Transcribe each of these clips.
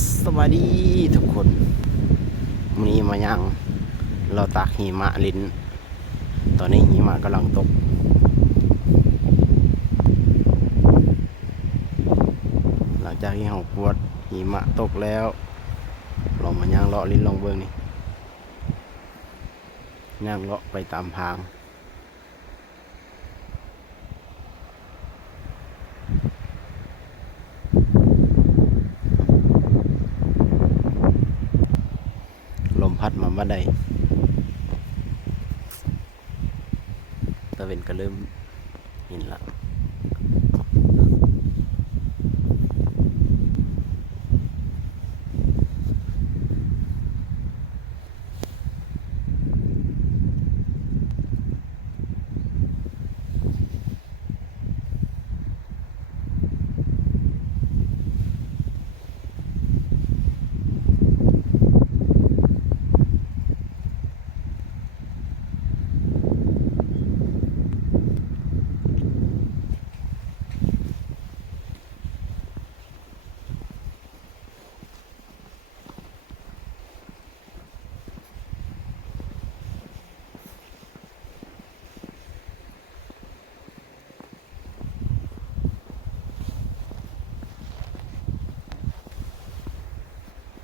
สวัสดีทุกคนวันนี้มายังเราตากหิมะลินตอนนี้หิมะกำลังตก หลังจากที่เราปวดหิมะตกแล้วลองมาย่างเลาะลิ้นลองเบิ้งนี่ย่างเลาะไปตามทาง ลม พัดมาบ่ได้ตะเวนก็เริ่มเห็นละ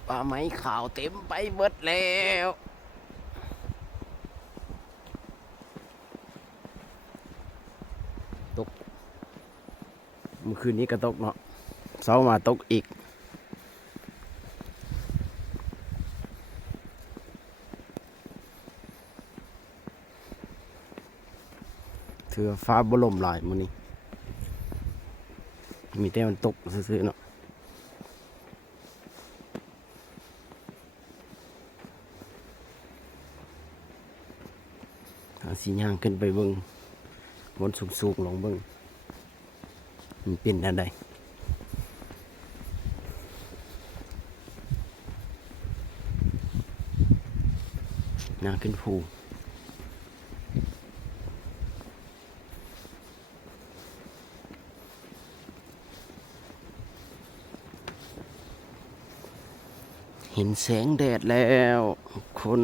ปลาไหมขาวเต็มไปเบิดแล้วตกเมื่อคืนนี้ก็ตกเนาะเช้ามาตกอีกถือฟ้าบลมหลายมื้อนี้มีแต่มันตกซื่อๆเนาะ อาสีย่างขึ้นไปเบิ้งบนสูงๆลงเบิ้งมันเป็นอะไรย่างขึ้นภูเห็นแสงแดดแล้ว คน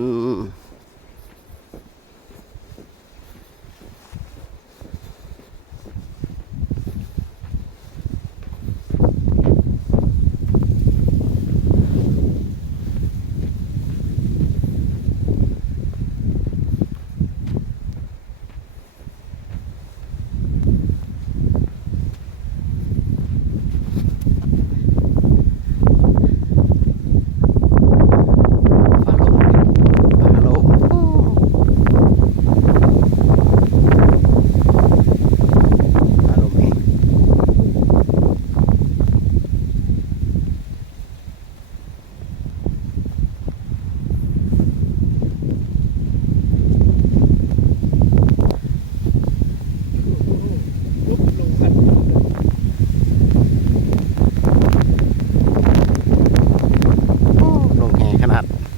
ครับ